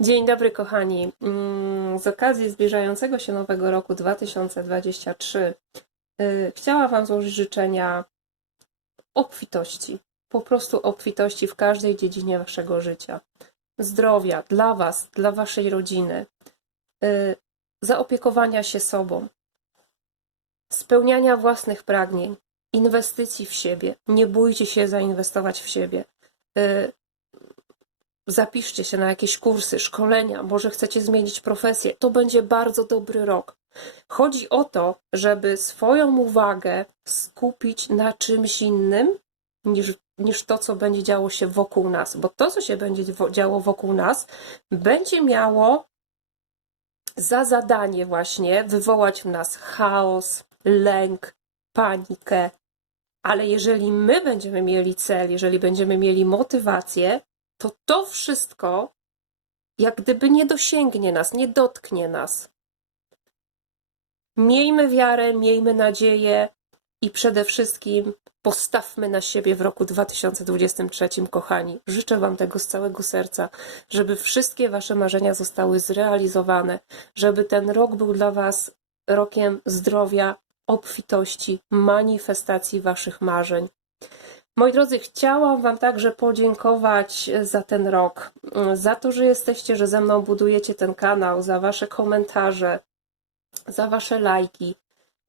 Dzień dobry, kochani. Mm, Z okazji zbliżającego się nowego roku 2023 y, chciałam Wam złożyć życzenia obfitości. Po prostu obfitości w każdej dziedzinie Waszego życia. Zdrowia dla Was, dla Waszej rodziny, y, zaopiekowania się sobą, spełniania własnych pragnień, inwestycji w siebie. Nie bójcie się zainwestować w siebie. Zapiszcie się na jakieś kursy, szkolenia, może chcecie zmienić profesję. To będzie bardzo dobry rok. Chodzi o to, żeby swoją uwagę skupić na czymś innym niż, niż to, co będzie działo się wokół nas, bo to, co się będzie działo wokół nas, będzie miało za zadanie właśnie wywołać w nas chaos, lęk, panikę. Ale jeżeli my będziemy mieli cel, jeżeli będziemy mieli motywację, to to wszystko jak gdyby nie dosięgnie nas, nie dotknie nas. Miejmy wiarę, miejmy nadzieję i przede wszystkim postawmy na siebie w roku 2023, kochani. Życzę Wam tego z całego serca, żeby wszystkie Wasze marzenia zostały zrealizowane, żeby ten rok był dla Was rokiem zdrowia, obfitości, manifestacji Waszych marzeń. Moi drodzy, chciałam Wam także podziękować za ten rok, za to, że jesteście, że ze mną budujecie ten kanał, za Wasze komentarze, za Wasze lajki.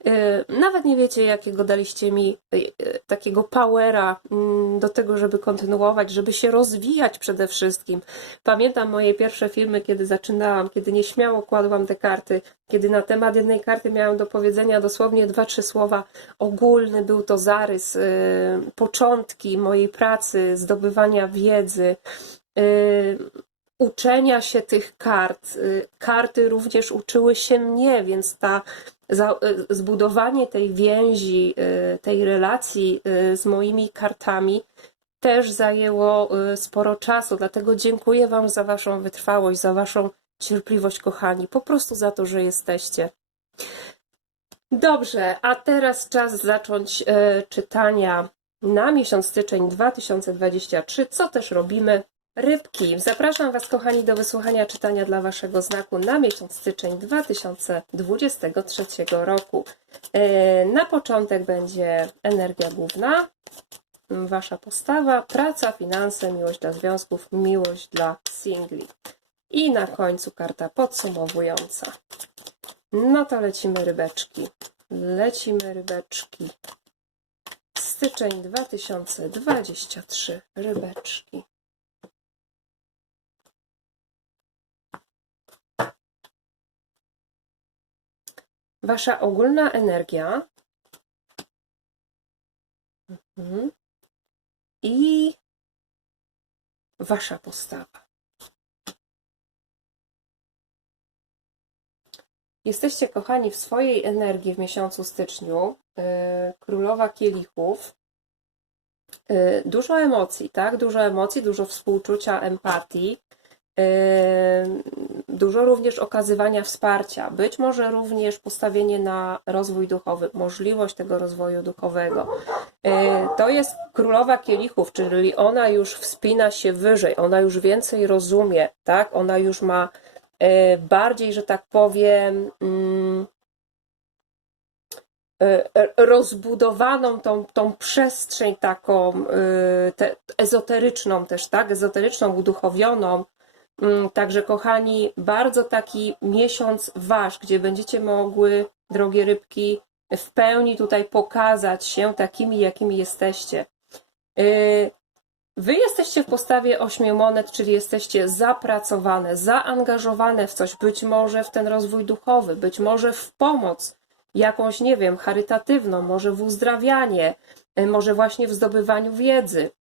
Yy, Nawet nie wiecie, jakiego daliście mi yy, takiego powera mm, do tego, żeby kontynuować, żeby się rozwijać przede wszystkim. Pamiętam moje pierwsze filmy, kiedy zaczynałam, kiedy nieśmiało kładłam te karty, kiedy na temat jednej karty miałam do powiedzenia dosłownie dwa, trzy słowa. Ogólny był to zarys, yy, początki mojej pracy, zdobywania wiedzy. uczenia się tych kart. Y, Karty również uczyły się mnie, więc ta y, zbudowanie tej więzi, y, tej relacji y, z moimi kartami też zajęło sporo czasu. Dlatego dziękuję Wam za Waszą wytrwałość, za Waszą cierpliwość, kochani. Po prostu za to, że jesteście. Dobrze, a teraz czas zacząć e, czytania na miesiąc styczeń 2023, co też robimy. Rybki. Zapraszam Was, kochani, do wysłuchania czytania dla Waszego znaku na miesiąc styczeń 2023 roku. E, Na początek będzie energia główna, Wasza postawa, praca, finanse, miłość dla związków, miłość dla singli. I na końcu karta podsumowująca. No to lecimy rybeczki. Lecimy rybeczki. Styczeń 2023. Rybeczki. Wasza ogólna energia. Mhm. I wasza postawa. Jesteście kochani w swojej energii w miesiącu styczniu, yy, królowa kielichów. Yy, dużo emocji, tak? Dużo emocji, dużo współczucia, empatii. Yy, Dużo również okazywania wsparcia, być może również postawienie na rozwój duchowy, możliwość tego rozwoju duchowego. Yy, To jest królowa kielichów, czyli ona już wspina się wyżej, ona już więcej rozumie, tak? Ona już ma yy, bardziej, że tak powiem, mm, rozbudowaną tą, tą przestrzeń taką te, ezoteryczną też, tak? Ezoteryczną, uduchowioną. Mm, Także kochani, bardzo taki miesiąc wasz, gdzie będziecie mogły, drogie rybki, w pełni tutaj pokazać się takimi, jakimi jesteście. Y, Wy jesteście w postawie ośmiu monet, czyli jesteście zapracowane, zaangażowane w coś, być może w ten rozwój duchowy, być może w pomoc jakąś, nie wiem, charytatywną, może w uzdrawianie, y, może właśnie w zdobywaniu wiedzy,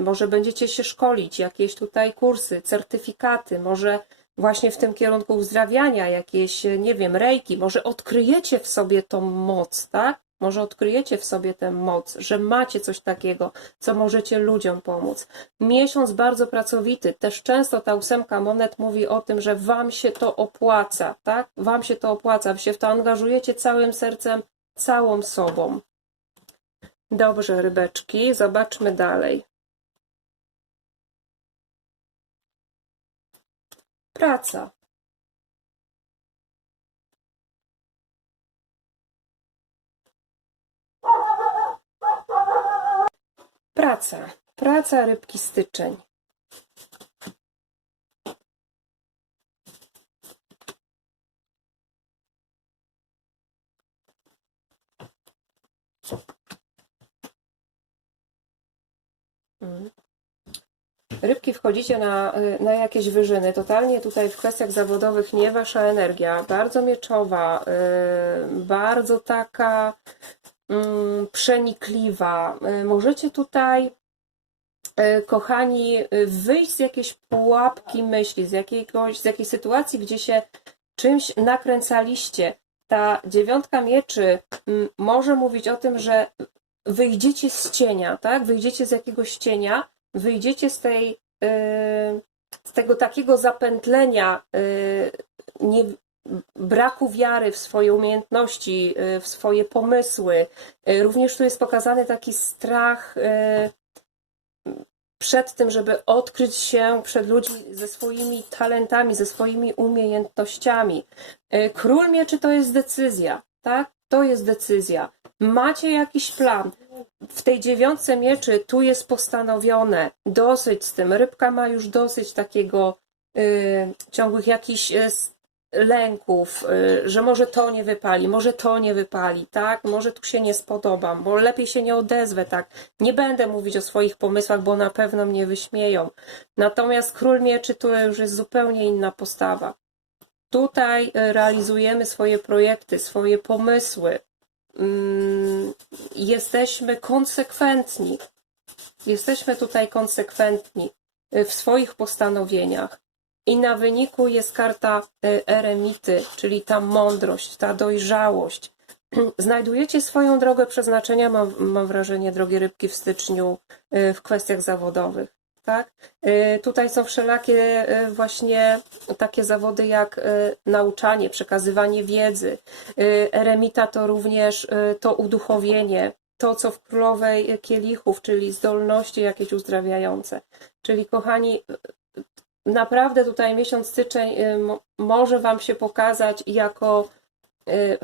może będziecie się szkolić, jakieś tutaj kursy, certyfikaty, może właśnie w tym kierunku uzdrawiania, jakieś, nie wiem, rejki, może odkryjecie w sobie tą moc, tak? Może odkryjecie w sobie tę moc, że macie coś takiego, co możecie ludziom pomóc. Miesiąc bardzo pracowity. Też często ta ósemka monet mówi o tym, że wam się to opłaca, tak? Wam się to opłaca, wy się w to angażujecie całym sercem, całą sobą. Dobrze, rybeczki, zobaczmy dalej. praca. Praca. Praca rybki styczeń. Mm. Rybki wchodzicie na, y, na jakieś wyżyny. Totalnie tutaj w kwestiach zawodowych nie wasza energia. Bardzo mieczowa, y, bardzo taka mm, przenikliwa. Y, Możecie tutaj, kochani, wyjść z jakiejś pułapki myśli, z, jakiegoś, z jakiejś sytuacji, gdzie się czymś nakręcaliście. Ta dziewiątka mieczy mm, może mówić o tym, że wyjdziecie z cienia, tak? Wyjdziecie z jakiegoś cienia, wyjdziecie z tej, y, z tego takiego zapętlenia, y, nie, braku wiary w swoje umiejętności, y, w swoje pomysły. Również tu jest pokazany taki strach przed tym, żeby odkryć się przed ludźmi ze swoimi talentami, ze swoimi umiejętnościami. Król mieczy to jest decyzja, tak? To jest decyzja. Macie jakiś plan. W tej dziewiątce mieczy tu jest postanowione dosyć z tym. Rybka ma już dosyć takiego y, ciągłych jakichś y, lęków, y, że może to nie wypali, może to nie wypali, tak? Może tu się nie spodobam, bo lepiej się nie odezwę, tak? Nie będę mówić o swoich pomysłach, bo na pewno mnie wyśmieją. Natomiast król mieczy to już jest zupełnie inna postawa. Tutaj y, realizujemy swoje projekty, swoje pomysły. Mm, Jesteśmy konsekwentni. Jesteśmy tutaj konsekwentni y, w swoich postanowieniach. I na wyniku jest karta y, eremity, czyli ta mądrość, ta dojrzałość. Znajdujecie swoją drogę przeznaczenia, mam, mam wrażenie, drogie rybki, w styczniu w kwestiach zawodowych. Tak? Y, Tutaj są wszelakie y, właśnie takie zawody jak y, nauczanie, przekazywanie wiedzy. Eremita to również to uduchowienie, to co w królowej kielichów, czyli zdolności jakieś uzdrawiające. Czyli kochani, naprawdę tutaj miesiąc styczeń mo- może Wam się pokazać jako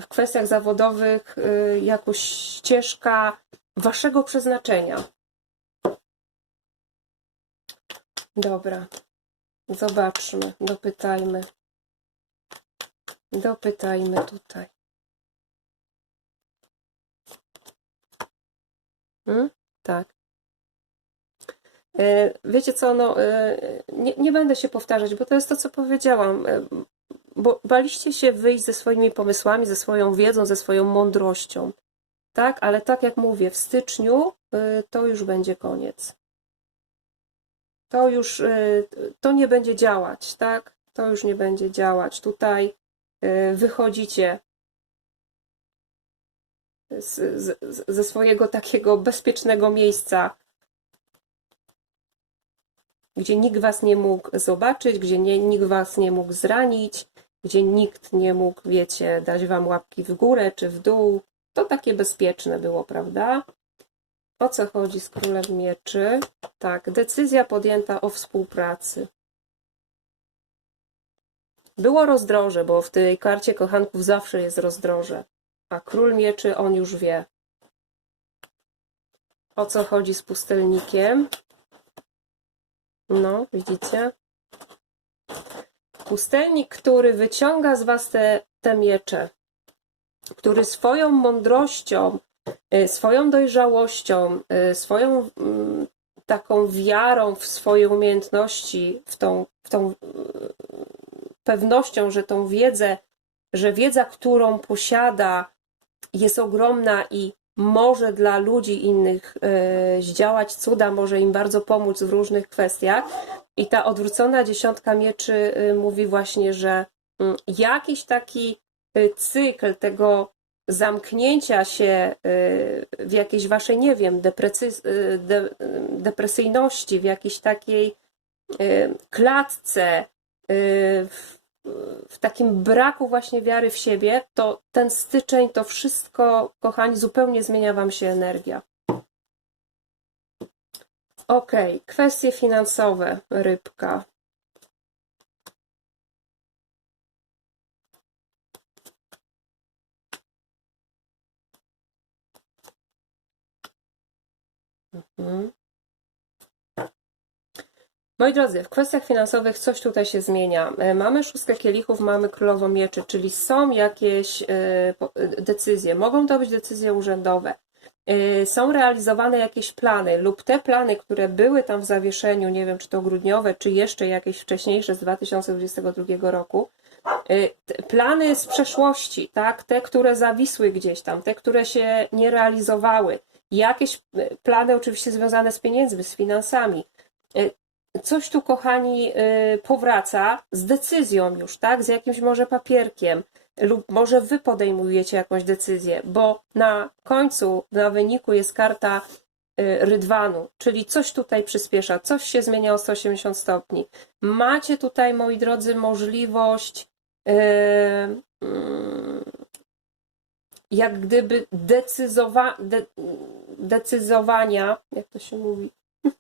w kwestiach zawodowych jako ścieżka Waszego przeznaczenia. Dobra, zobaczmy, dopytajmy. Dopytajmy tutaj. Hmm? Tak. E, Wiecie co, no, e, nie, nie będę się powtarzać, bo to jest to, co powiedziałam. E, Bo baliście się wyjść ze swoimi pomysłami, ze swoją wiedzą, ze swoją mądrością. Tak, ale tak jak mówię, w styczniu e, to już będzie koniec. To już, e, to nie będzie działać, tak? To już nie będzie działać. Tutaj e, wychodzicie z, z- ze swojego takiego bezpiecznego miejsca, gdzie nikt was nie mógł zobaczyć, gdzie nie, nikt was nie mógł zranić, gdzie nikt nie mógł, wiecie, dać wam łapki w górę czy w dół. To takie bezpieczne było, prawda? O co chodzi z królem mieczy? Tak, decyzja podjęta o współpracy. Było rozdroże, bo w tej karcie kochanków zawsze jest rozdroże. A król mieczy, on już wie. O co chodzi z pustelnikiem? No, widzicie? Pustelnik, który wyciąga z was te, te miecze, który swoją mądrością, swoją dojrzałością, y, swoją mm, taką wiarą w swoje umiejętności, w tą, w tą y, pewnością, że tą wiedzę, że wiedza, którą posiada, jest ogromna i może dla ludzi innych zdziałać cuda, może im bardzo pomóc w różnych kwestiach. I ta odwrócona dziesiątka mieczy mówi właśnie, że mm, jakiś taki cykl tego zamknięcia się e, w jakiejś waszej, nie wiem, e, de, depresyjności, w jakiejś takiej klatce, w w takim braku właśnie wiary w siebie, to ten styczeń, to wszystko, kochani, zupełnie zmienia Wam się energia. Ok, kwestie finansowe, rybka. Moi drodzy, w kwestiach finansowych coś tutaj się zmienia. E, Mamy szóstkę kielichów, mamy królową mieczy, czyli są jakieś e, e, decyzje. Mogą to być decyzje urzędowe. Są realizowane jakieś plany lub te plany, które były tam w zawieszeniu, nie wiem czy to grudniowe, czy jeszcze jakieś wcześniejsze z 2022 roku, plany z przeszłości, tak, te, które zawisły gdzieś tam, te, które się nie realizowały, jakieś e, plany oczywiście związane z pieniędzmi, z finansami. E, Coś tu, kochani, e, powraca z decyzją już, tak, z jakimś może papierkiem, lub może wy podejmujecie jakąś decyzję, bo na końcu, na wyniku jest karta rydwanu, czyli coś tutaj przyspiesza, coś się zmienia o 180 stopni. Macie tutaj, moi drodzy, możliwość y, mm, jak gdyby decyzowa, de, decyzowania, jak to się mówi,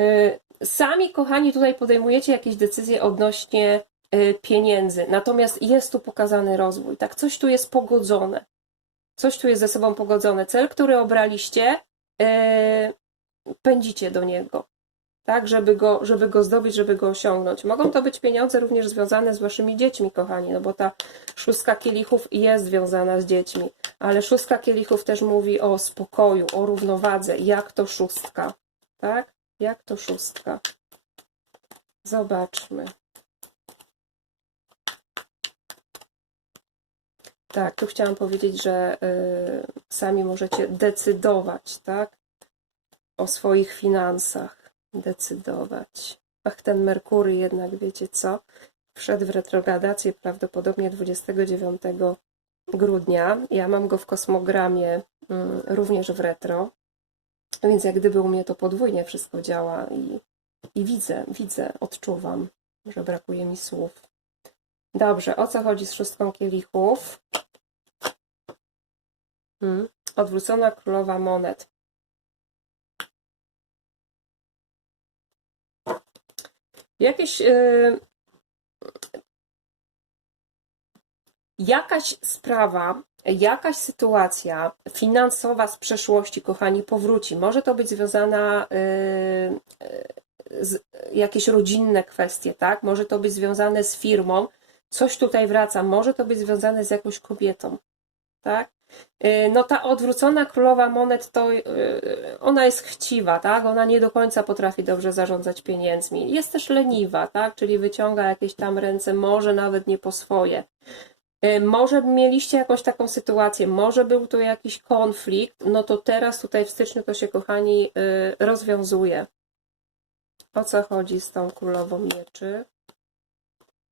Y, Sami, kochani, tutaj podejmujecie jakieś decyzje odnośnie y, pieniędzy, natomiast jest tu pokazany rozwój, tak? Coś tu jest pogodzone. Coś tu jest ze sobą pogodzone. Cel, który obraliście, y, pędzicie do niego, tak? Żeby go, żeby go zdobyć, żeby go osiągnąć. Mogą to być pieniądze również związane z waszymi dziećmi, kochani, no bo ta szóstka kielichów jest związana z dziećmi, ale szóstka kielichów też mówi o spokoju, o równowadze, jak to szóstka, tak? Jak to szóstka? Zobaczmy. Tak, tu chciałam powiedzieć, że y, sami możecie decydować, tak? O swoich finansach. Decydować. Ach, ten Merkury jednak, wiecie co? Wszedł w retrogradację prawdopodobnie 29 grudnia. Ja mam go w kosmogramie mm, również w retro. Więc jak gdyby u mnie to podwójnie wszystko działa i, i widzę, widzę, odczuwam, że brakuje mi słów. Dobrze, o co chodzi z szóstką kielichów? Hmm. Odwrócona królowa monet. Jakieś. Yy... Jakaś sprawa, jakaś sytuacja finansowa z przeszłości, kochani, powróci. Może to być związana yy, yy, z jakieś rodzinne kwestie, tak? Może to być związane z firmą. Coś tutaj wraca. Może to być związane z jakąś kobietą, tak? Yy, No ta odwrócona królowa monet to yy, ona jest chciwa, tak? Ona nie do końca potrafi dobrze zarządzać pieniędzmi. Jest też leniwa, tak? Czyli wyciąga jakieś tam ręce, może nawet nie po swoje. Y, Może mieliście jakąś taką sytuację, może był to jakiś konflikt, no to teraz tutaj w styczniu to się, kochani, y, rozwiązuje. O co chodzi z tą królową mieczy?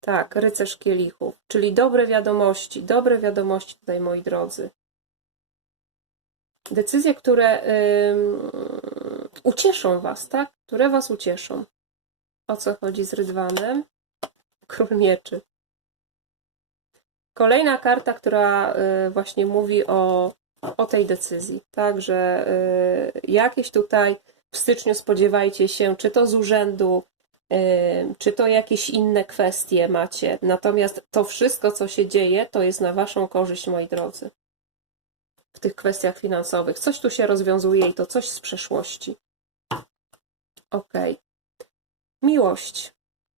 Tak, rycerz kielichów, czyli dobre wiadomości, dobre wiadomości tutaj, moi drodzy. Decyzje, które ucieszą Was, tak? Które Was ucieszą. O co chodzi z Rydwanem? Król mieczy. Kolejna karta, która y, właśnie mówi o, o tej decyzji, tak, że y, jakieś tutaj w styczniu spodziewajcie się, czy to z urzędu, y, czy to jakieś inne kwestie macie. Natomiast to wszystko, co się dzieje, to jest na Waszą korzyść, moi drodzy. W tych kwestiach finansowych. Coś tu się rozwiązuje i to coś z przeszłości. Ok. Miłość.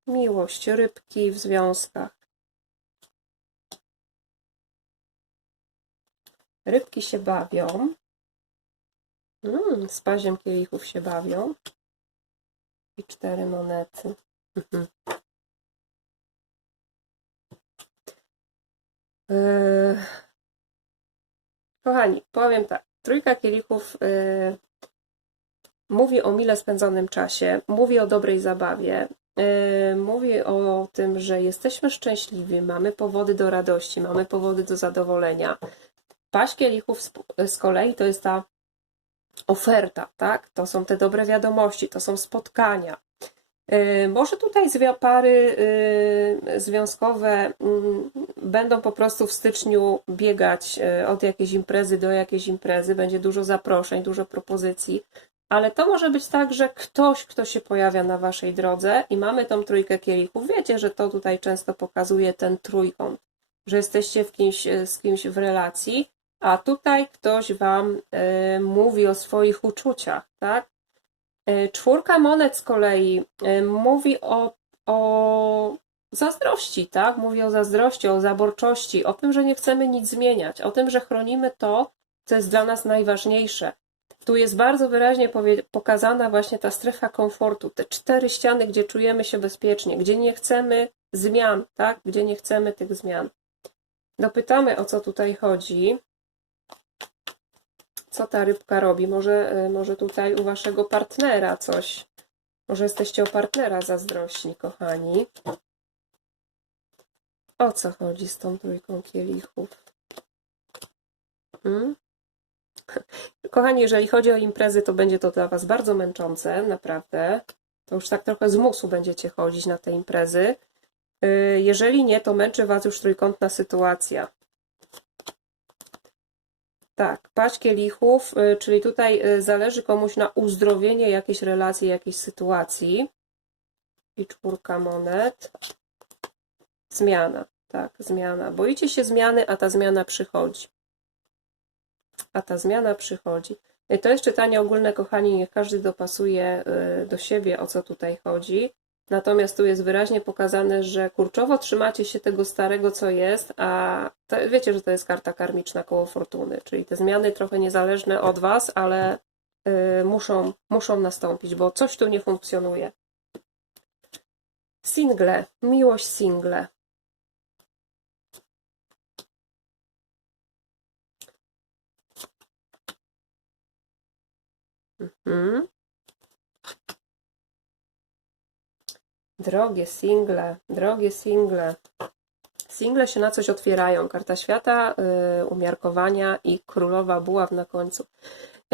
Miłość, rybki w związkach. Rybki się bawią. Mm, z paziem kielichów się bawią. I cztery monety. Mhm. Yy, Kochani, powiem tak. Trójka kielichów yy, mówi o mile spędzonym czasie, mówi o dobrej zabawie, yy, mówi o tym, że jesteśmy szczęśliwi, mamy powody do radości, mamy powody do zadowolenia. Paść kielichów z, z kolei to jest ta oferta, tak? To są te dobre wiadomości, to są spotkania. Yy, Może tutaj pary yy, związkowe mm, będą po prostu w styczniu biegać yy, od jakiejś imprezy do jakiejś imprezy, będzie dużo zaproszeń, dużo propozycji, ale to może być tak, że ktoś, kto się pojawia na waszej drodze i mamy tą trójkę kielichów, wiecie, że to tutaj często pokazuje ten trójkąt, że jesteście w kimś, z kimś w relacji, a tutaj ktoś Wam e, mówi o swoich uczuciach, tak? E, Czwórka monet z kolei e, mówi o, o zazdrości, tak? Mówi o zazdrości, o zaborczości, o tym, że nie chcemy nic zmieniać, o tym, że chronimy to, co jest dla nas najważniejsze. Tu jest bardzo wyraźnie pokazana właśnie ta strefa komfortu, te cztery ściany, gdzie czujemy się bezpiecznie, gdzie nie chcemy zmian, tak? Gdzie nie chcemy tych zmian. Dopytamy, o co tutaj chodzi. Co ta rybka robi? Może, e, może tutaj u waszego partnera coś. Może jesteście o partnera zazdrośni, kochani. O co chodzi z tą trójką kielichów? Hmm? Kochani, jeżeli chodzi o imprezy, to będzie to dla Was bardzo męczące, naprawdę. To już tak trochę z musu będziecie chodzić na te imprezy. Yy, Jeżeli nie, to męczy Was już trójkątna sytuacja. Tak, paść kielichów, yy, czyli tutaj yy, zależy komuś na uzdrowienie jakiejś relacji, jakiejś sytuacji. I czwórka monet. Zmiana, tak, zmiana. Boicie się zmiany, a ta zmiana przychodzi. A ta zmiana przychodzi. I To jest czytanie ogólne, kochani, niech każdy dopasuje y, do siebie, o co tutaj chodzi. Natomiast tu jest wyraźnie pokazane, że kurczowo trzymacie się tego starego, co jest, a to, wiecie, że to jest karta karmiczna koło fortuny, czyli te zmiany trochę niezależne od Was, ale y, muszą, muszą nastąpić, bo coś tu nie funkcjonuje. Single, miłość single. Mhm. Drogie single, drogie single. Single się na coś otwierają. Karta świata, y, umiarkowania i królowa buław na końcu.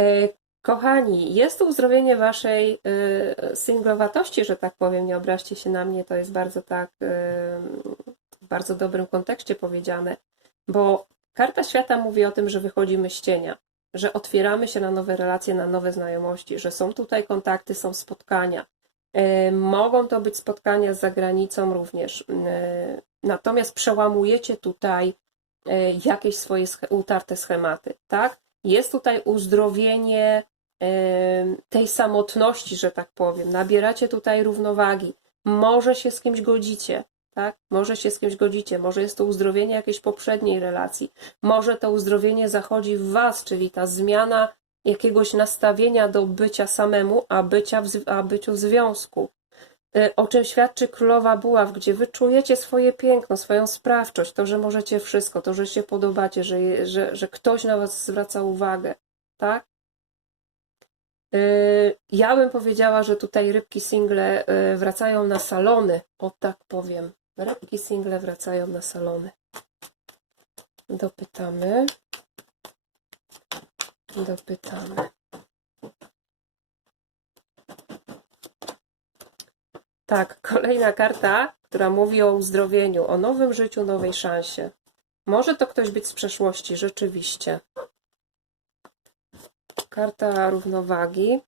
Y, kochani, jest tu uzdrowienie waszej y, singlowatości, że tak powiem. Nie obraźcie się na mnie, to jest bardzo tak y, w bardzo dobrym kontekście powiedziane, bo karta świata mówi o tym, że wychodzimy z cienia że otwieramy się na nowe relacje, na nowe znajomości, że są tutaj kontakty, są spotkania. E, Mogą to być spotkania z zagranicą również. E, Natomiast przełamujecie tutaj e, jakieś swoje utarte schematy, tak? Jest tutaj uzdrowienie tej samotności, że tak powiem. Nabieracie tutaj równowagi. Może się z kimś godzicie, tak? Może się z kimś godzicie, może jest to uzdrowienie jakiejś poprzedniej relacji, może to uzdrowienie zachodzi w Was, czyli ta zmiana jakiegoś nastawienia do bycia samemu, a, bycia w, a byciu w związku. Y, O czym świadczy Królowa Buław, gdzie wy czujecie swoje piękno, swoją sprawczość, to, że możecie wszystko, to, że się podobacie, że, że, że ktoś na Was zwraca uwagę, tak? Y, Ja bym powiedziała, że tutaj rybki single y, wracają na salony, o tak powiem. Rybki single wracają na salony. Dopytamy. Dopytamy. Tak, kolejna karta, która mówi o uzdrowieniu, o nowym życiu, nowej szansie. Może to ktoś być z przeszłości, rzeczywiście. Karta równowagi.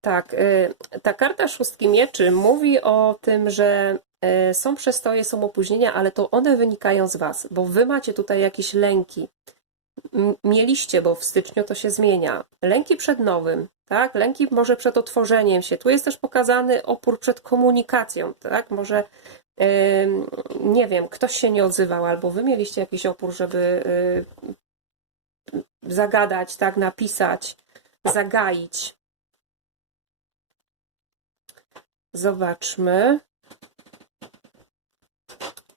Tak, y, ta karta szóstki mieczy mówi o tym, że y, są przestoje, są opóźnienia, ale to one wynikają z Was, bo Wy macie tutaj jakieś lęki. Mieliście, bo w styczniu to się zmienia. Lęki przed nowym, tak? Lęki może przed otworzeniem się. Tu jest też pokazany opór przed komunikacją, tak? Może, nie wiem, ktoś się nie odzywał, albo Wy mieliście jakiś opór, żeby y, zagadać, tak? Napisać, zagaić. Zobaczmy,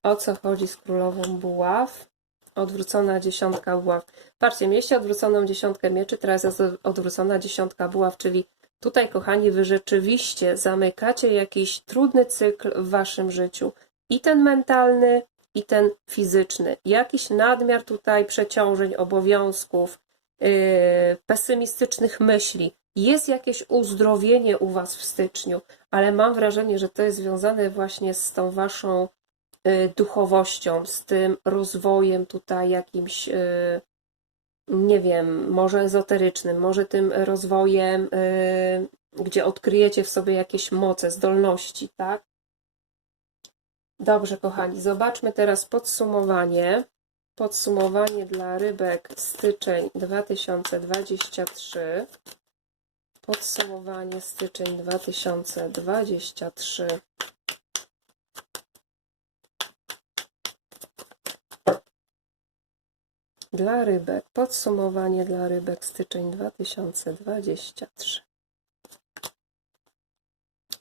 o co chodzi z królową buław. Odwrócona dziesiątka buław. Patrzcie, mieliście odwróconą dziesiątkę mieczy, teraz jest odwrócona dziesiątka buław, czyli tutaj, kochani, wy rzeczywiście zamykacie jakiś trudny cykl w waszym życiu. I ten mentalny, i ten fizyczny. Jakiś nadmiar tutaj przeciążeń, obowiązków, yy, pesymistycznych myśli. Jest jakieś uzdrowienie u was w styczniu, ale mam wrażenie, że to jest związane właśnie z tą waszą duchowością, z tym rozwojem tutaj jakimś, y, nie wiem, może ezoterycznym, może tym rozwojem, y, gdzie odkryjecie w sobie jakieś moce, zdolności, tak? Dobrze, kochani, zobaczmy teraz podsumowanie. Podsumowanie dla rybek styczeń 2023. Podsumowanie styczeń 2023. Dla rybek. Podsumowanie dla rybek styczeń 2023.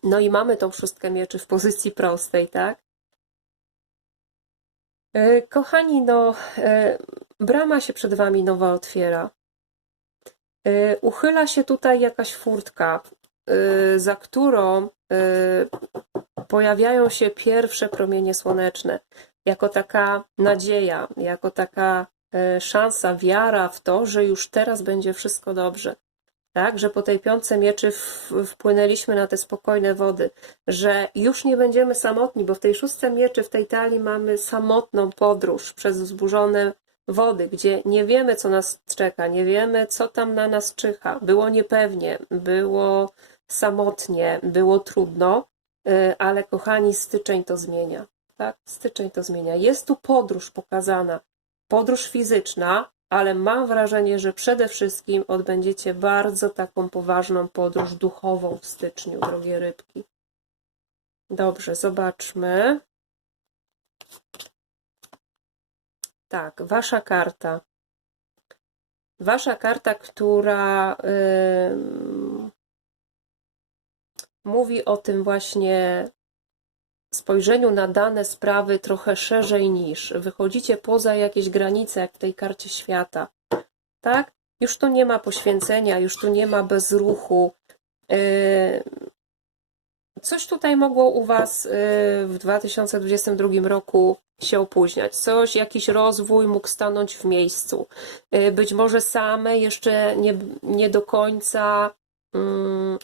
No i mamy tą szóstkę mieczy w pozycji prostej, tak? E, Kochani, no, e, brama się przed Wami nowa otwiera. E, Uchyla się tutaj jakaś furtka, za którą pojawiają się pierwsze promienie słoneczne, jako taka nadzieja, jako taka szansa, wiara w to, że już teraz będzie wszystko dobrze. Tak, że po tej piątce mieczy wpłynęliśmy na te spokojne wody, że już nie będziemy samotni, bo w tej szóstce mieczy, w tej talii mamy samotną podróż przez wzburzone wody, gdzie nie wiemy, co nas czeka, nie wiemy, co tam na nas czyha. Było niepewnie, było samotnie, było trudno, y, ale kochani, styczeń to zmienia. Tak, styczeń to zmienia. Jest tu podróż pokazana, podróż fizyczna, ale mam wrażenie, że przede wszystkim odbędziecie bardzo taką poważną podróż duchową w styczniu, drogie rybki. Dobrze, zobaczmy. Tak, wasza karta. Wasza karta, która ym, mówi o tym właśnie spojrzeniu na dane sprawy trochę szerzej niż wychodzicie poza jakieś granice, jak w tej karcie świata. Tak? Już tu nie ma poświęcenia, już tu nie ma bezruchu. Yy, Coś tutaj mogło u Was yy, w 2022 roku się opóźniać. Coś, jakiś rozwój mógł stanąć w miejscu. Yy, Być może same jeszcze nie, nie do końca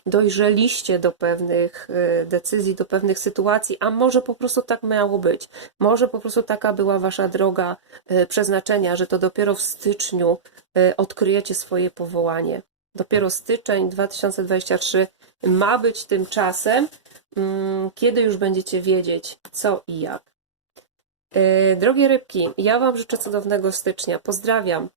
dojrzeliście do pewnych y, decyzji, do pewnych sytuacji, a może po prostu tak miało być. Może po prostu taka była wasza droga y, przeznaczenia, że to dopiero w styczniu y, odkryjecie swoje powołanie. Dopiero styczeń 2023 ma być tym czasem, mm, kiedy już będziecie wiedzieć co i jak. Y, Drogie rybki, ja Wam życzę cudownego stycznia. Pozdrawiam.